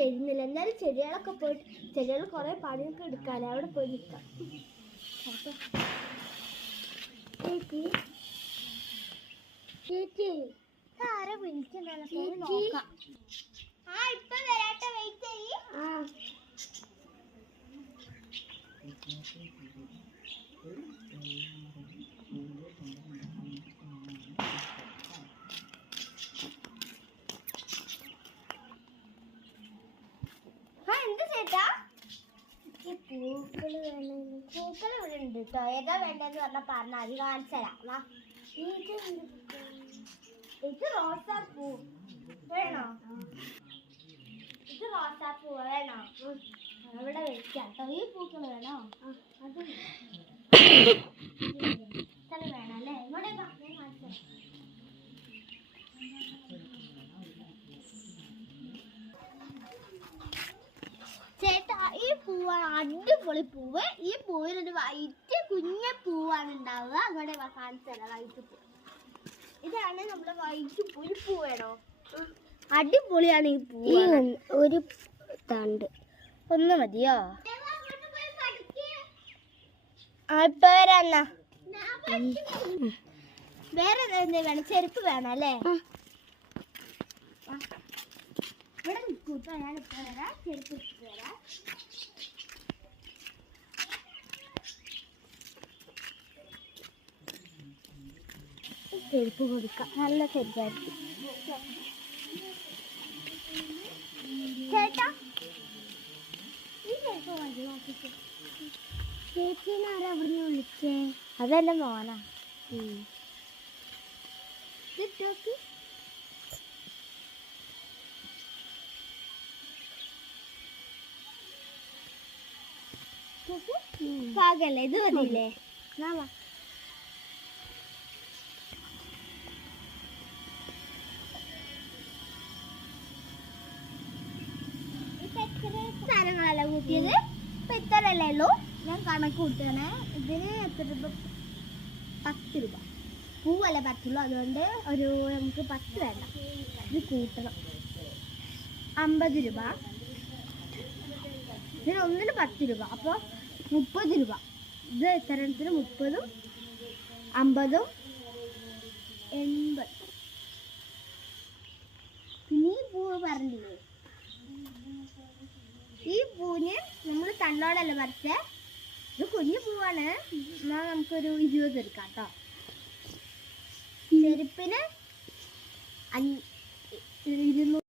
വരുന്നില്ല. എന്നാലും ചെടികളൊക്കെ പോയിട്ട് ചെടികൾ കുറെ പണിയൊക്കെ എടുക്കാല്ലേ, അവിടെ പോയി നിൽക്കാം. ചേച്ചി ആരെ വിളിച്ചിട്ടുണ്ടല്ലോ, നോക്കാം. ഇപ്പൊ വരാട്ടെ, വെയിറ്റ് ചെയ്യ്. എന്ത് ചേട്ടാ? പൂക്കള് ഇവിടെ ഉണ്ട് കേട്ടോ. ഏതാ വേണ്ടെന്ന് പറഞ്ഞാൽ അത് കാണിച്ചു തരാം. ഇത് റോസാപ്പൂ വേണോ? ഇത് റോസാപ്പൂ വേണോ? അവിടെ വെക്കാം കേട്ടോ. ഈ പൂക്കൾ വേണോ? അത് വേണം അല്ലേ? ഇവിടെ ചേട്ടാ, ഈ പൂവാണ് അടിപൊളി പൂവ്. ഈ പൂവിനൊരു വൈറ്റ് കുഞ്ഞ പൂവാണ് ഉണ്ടാവുക. അങ്ങോട്ട് കാണിച്ചു തരാം. വൈറ്റ് പൂ ഇതാണ് നമ്മുടെ വൈറ്റ് പൂ. ഈ പൂ വേണോ? അടിപൊളിയാണ് ഈ പൂ. ഒരു തണ്ട് ഒന്ന് മതിയോ? ഇപ്പൊ വരാ. വേറെ എന്താ വേണം? ചെരുപ്പ് വേണം അല്ലേ? ഇവിടെ നിൽക്കൂട്ടോ, ഞാനിപ്പോ വരാം. ചെരുപ്പ് ഇട്ടിട്ട് വരാം. ചെരുപ്പ് കൊടുക്കാം. നല്ല ചെരുപ്പായിരിക്കും. ചേട്ടാ, ഈ ചെരുപ്പ് മതി. നോക്കിട്ട് ചേച്ചീനെ ആരാ അവിടുന്ന് വിളിച്ചേ? അതെന്റെ മോനാ. ഇട്ടോക്ക്. പാകല്ലേ? ഇത് മതിയില്ലേ? സാധനങ്ങളല്ല കൂട്ടിയത്. ഇപ്പൊ ഇത്രയല്ലേ ഉള്ളൂ. ഞാൻ കണക്ക് കൂട്ടുകയാണേ. ഇതിന് എത്ര രൂപ? 10 രൂപ. പൂവല്ല പറ്റുള്ളൂ, അതുകൊണ്ട് നമുക്ക് 10 വേണ്ട. ഇത് കൂട്ടണം. 50 രൂപ. ഇതിന് ഒന്നിന് 10 രൂപ. അപ്പോൾ 30 രൂപ. ഇത് എത്രത്തിന്? 30ഉം 50ഉം 80. പിന്നെ ഈ പൂവ് പറഞ്ഞില്ലേ, ഈ പൂവിന് നമ്മൾ തന്നോടല്ലേ പറിച്ചേ. ഇത് കുഞ്ഞു പൂവാണ്. എന്നാൽ നമുക്കൊരു 20 എടുക്കാം കേട്ടോ. ചെരുപ്പിന് 200